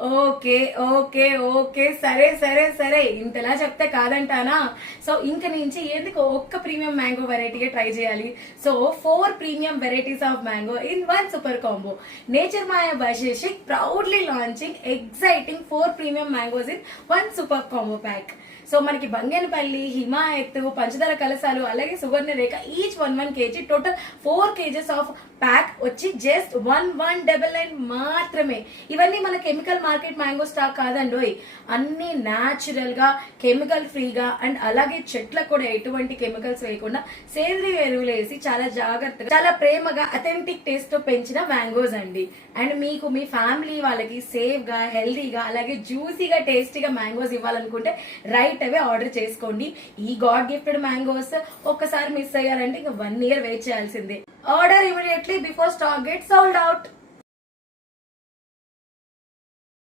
Okay okay okay, సరే సరే సరే, ఇంతలా చెప్తే కాదంటానా. సో ఇంక నుంచి ఎందుకు ఒక్క ప్రీమియం మ్యాంగో వెరైటీగా ట్రై చేయాలి. So 4 premium varieties of mango in 1 super combo. Nature Maya by Shashik proudly launching exciting 4 premium mangoes in 1 super combo pack. So మనకి బంగేనపల్లి, హిమాయత్, పంచదార కలసాలు, అలాగే Suvarna Rekha each 1 kg, total 4 kgs of pack వచ్చి జస్ట్ 1199 మాత్రమే. ఇవన్నీ మన కెమికల్ మార్కెట్ మ్యాంగో స్టాక్ కాదండోయ్, అన్ని న్యాచురల్ గా కెమికల్ ఫ్రీగా అండ్ అలాగే చెట్లకు కూడా ఎటువంటి కెమికల్స్ వేయకుండా సేంద్రియ ఎరువులు వేసి చాలా జాగ్రత్తగా చాలా ప్రేమగా అథెంటిక్ టేస్ట్ తో పెంచిన మ్యాంగోస్ అండి. అండ్ మీకు మీ ఫ్యామిలీ వాళ్ళకి సేఫ్ గా హెల్దీగా అలాగే జ్యూసీగా టేస్టీగా మ్యాంగోస్ ఇవ్వాలనుకుంటే రైట్ అవే ఆర్డర్ చేసుకోండి. ఈ గాడ్ గిఫ్టెడ్ మ్యాంగోస్ ఒక్కసారి మిస్ అయ్యారంటే ఇంకా 1 year వెయిట్ చేయాల్సిందే. Order immediately before stock get sold out.